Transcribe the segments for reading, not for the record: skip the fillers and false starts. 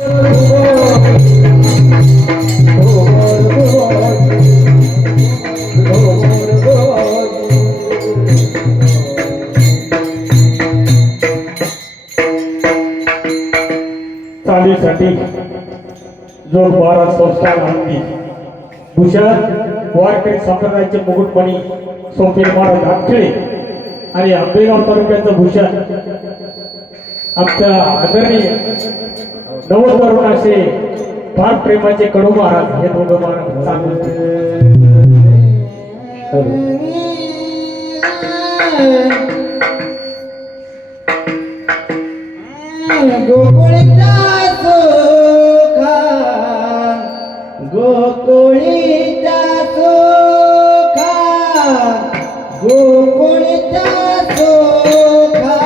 चालीसाठी जो 12 संस्कार आणली भूषण वारकरी संप्रदायाचे मुकुटमणी सोपे महाराज आखळे आणि आंबेगाव तालुक्याचं भूषण आमच्या आदरणीय नवतरुण असे फार प्रेमाचे कडू महाराज हे दोघं महाराज गोकुळीचा सुखा गोकुळीचा सुखा गोकुळीचा सुखा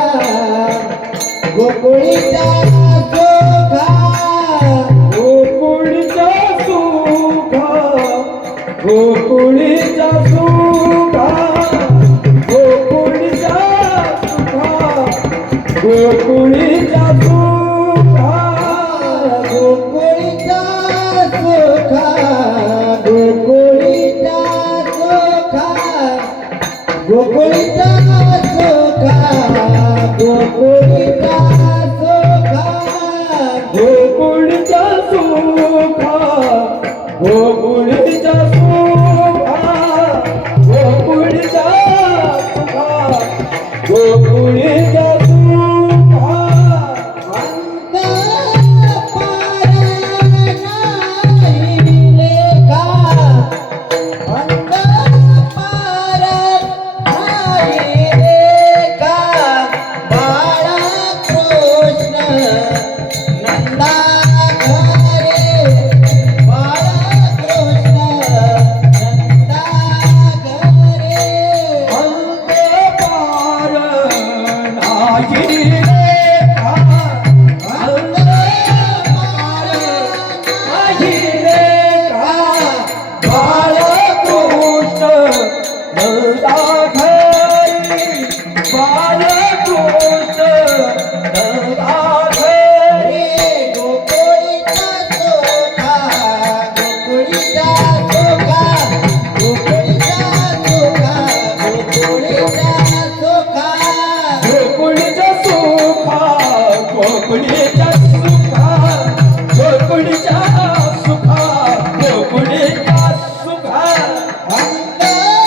गोकुळीचा सुखा गोकुळीचा सुखा गोकुळीचा सुखा गोकुळीचा सुखा गोकुळीचा सुखा गोकुळीचा सुखा गोकुळीचा सुखा गोकुळीचा सुखा गोकुळीचा सुखा गोकुळीचा सुखा गोकुळीचा सुखा गोकुळीचा सुखा गोकुळीचा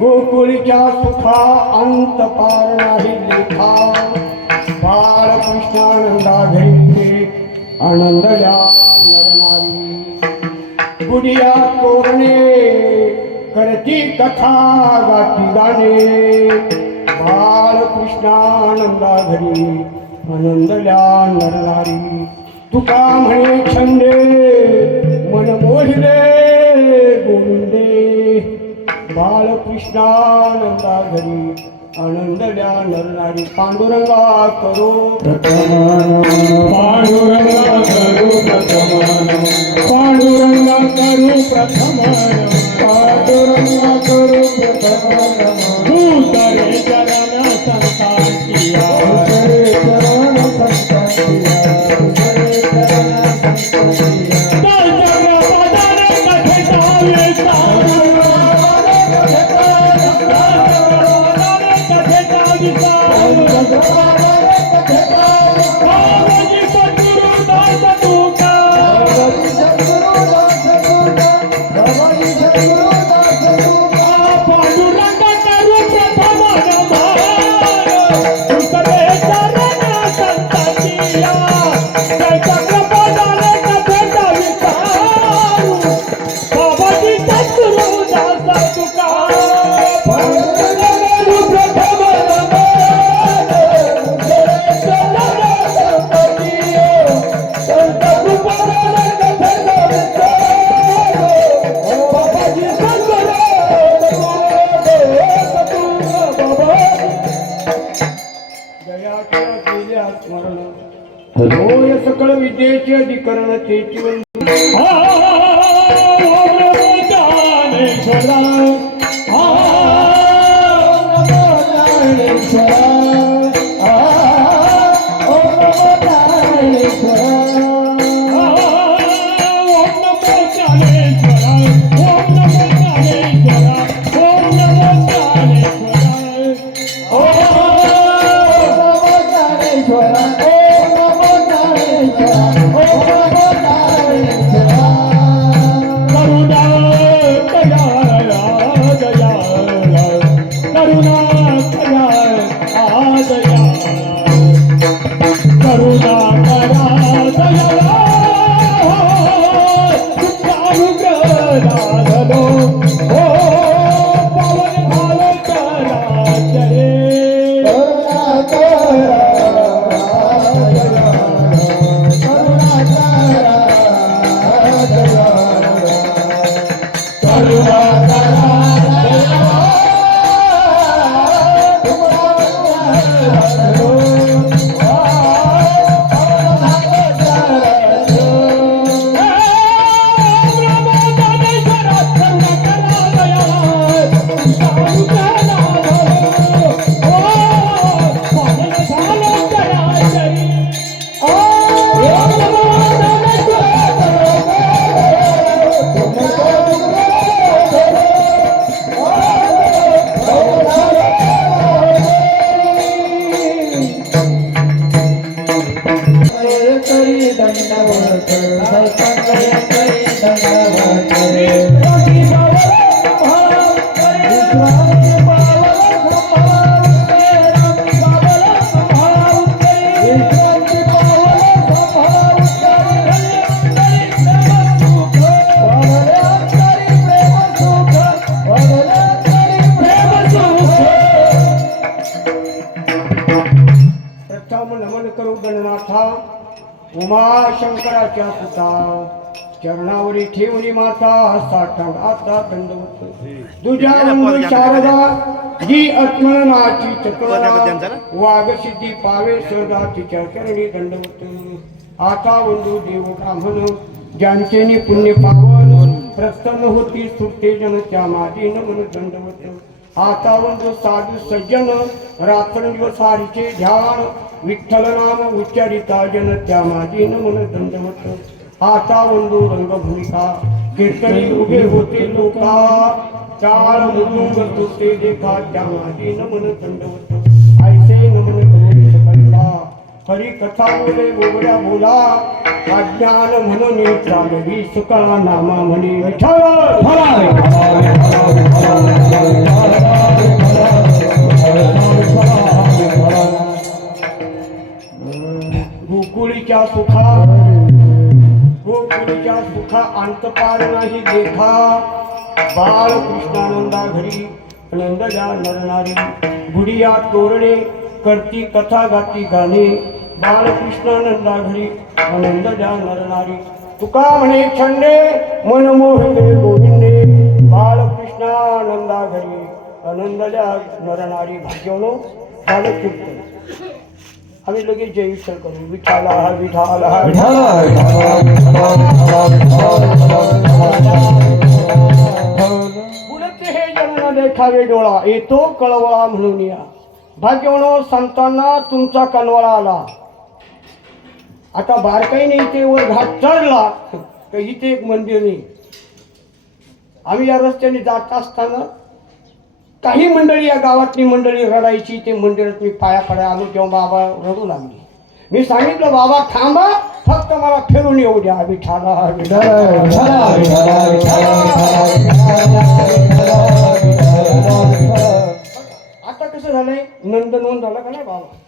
गोकुळच्या सुखा अंत पार नाही लेखा बाळकृष्णानंदा घरी आनंदल्या नरनारी गुडिया तोरणे करती कथा गाठी गाणे बाळकृष्णानंदा घरी आनंदल्या नरनारी तुका म्हणे छंदे मन मोहिले गोविंदे बाळकृष्णानंदा घरी आनंदल्या नरनारी पांडुरंगा करो पांडुरंगा करू प्रथमान पांडुरंगा करू प्रथमान पांडुरंगा करो प्रथम भूतरे चरण संतांकिया हरे चरण संतांकिया हरे चरण संतांकिया दर्शन पदरे कथेचा विस्तार कथेचा विस्तार बाबाजी सद्गुरु दास तुका पांडुरंगा करू प्रथमान भूतरे चरण संतांकिया दर्शन पदरे कथेचा विस्तार बाबाजी सद्गुरु दास तुका होय सकळ विद्येचे अधिकरण तेची वंदू ज्ञानेश्वरा ज्ञानेश्वरा ओम नमो ज्ञानेश्वरा ओम नमो ज्ञानेश्वरा करुणा दयाळा दयाळा करुणा दयाळा दयाळा करुणा करा दयाळा तुमचा अनुग्रह लाभलो हो पावन भाव करा चरे करुणा करी दंडवत करी दंडवत प्रथम नमन करू गणनाथा उमा शंकराच्या सुता चरणावरी ठेवली माता साठण आता दंडवत तुझ्या मुंगी शारदा जी आत्मनाची चक्रा वाघ सिद्धी पावे सदा तिच्या चरणी दंडवत आता बंधू देव ब्राह्मण ज्यांचेनी पुण्य पावन प्रसन्न होती सुटे जन त्या माझी नमन दंडवत आता बंधू साधू सज्जन रात्रंदिवस हरीचे ध्यान विठ्ठल नाम उच्चारिता जन त्या माझी नमन दंडवत आता बंधू रंगभूमिका कीर्तनी उभे होते लोका चार मुदुंग तुटे देखा त्या माझी नमन दंडवत ऐसे नमन करून सकलता हरी कथा बोले गोगड्या बोला अज्ञान म्हणून चालवी सुका नामा म्हणे विठ्ठल गोकुळीच्या सुखा अंत पार नाही देखा बाळ कृष्णानंदा घरी नंदजा नरनारी गुडिया तोरणे करती कथा गाती गाणे बाळकृष्णानंदा घरी नंदजा नरनारी तुका म्हणे छंदे मन मोहले गोविंदे बाळकृष्णानंदा घरी आनंदजा नरनारी भाग्यवनो झालं कीर्तन आम्ही लगेच जय विठ्ठल करू विठाला विठाला पुढचे हे जन देखावे डोळा येतो कळवळा म्हणून या भाग्यवनो संतांना तुमचा कनवळा आला आता बारकाईने इथे वर घाट चढला तर इथे एक मंदिर नाही आम्ही या रस्त्याने जात असताना काही मंडळी या गावातली मंडळी रडायची ते मंदिरात मी पायाकडे आलो तेव्हा बाबा रडू लागली मी सांगितलं बाबा थांबा फक्त मला फिरून येऊ द्या विठाला आता कसं झालंय नंदनवन झालं का नाही बाबा